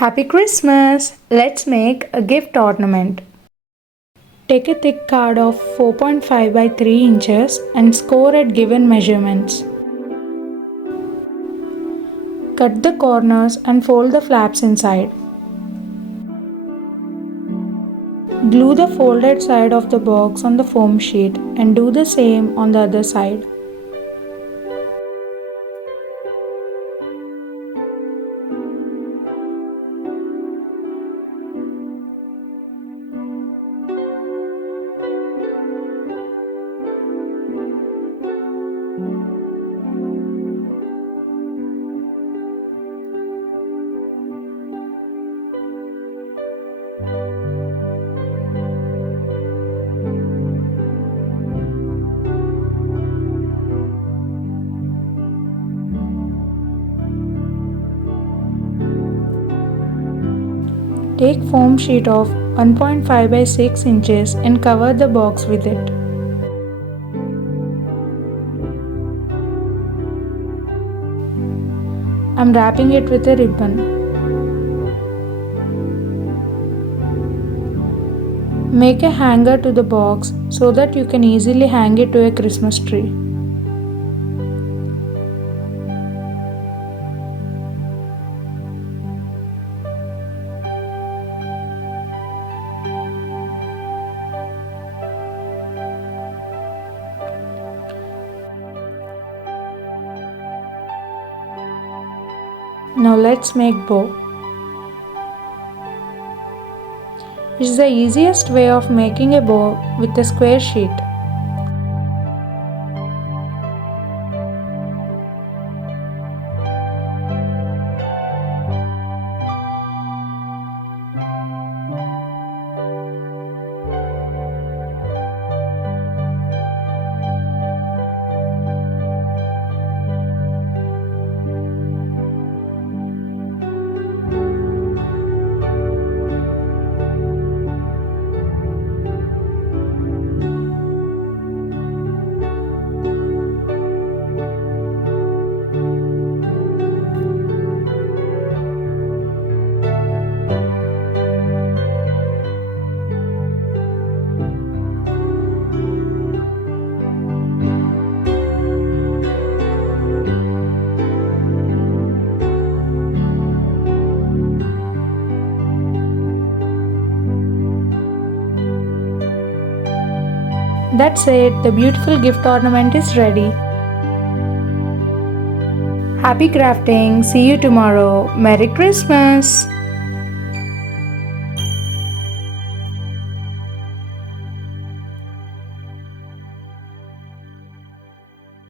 Happy Christmas! Let's make a gift ornament. Take a thick card of 4.5 by 3 inches and score at given measurements. Cut the corners and fold the flaps inside. Glue the folded side of the box on the foam sheet and do the same on the other side. Take foam sheet of 1.5 by 6 inches and cover the box with it. I'm wrapping it with a ribbon. Make a hanger to the box so that you can easily hang it to a Christmas tree. Now let's make bow. It is the easiest way of making a bow with a square sheet. That's it, the beautiful gift ornament is ready. Happy crafting, see you tomorrow. Merry Christmas!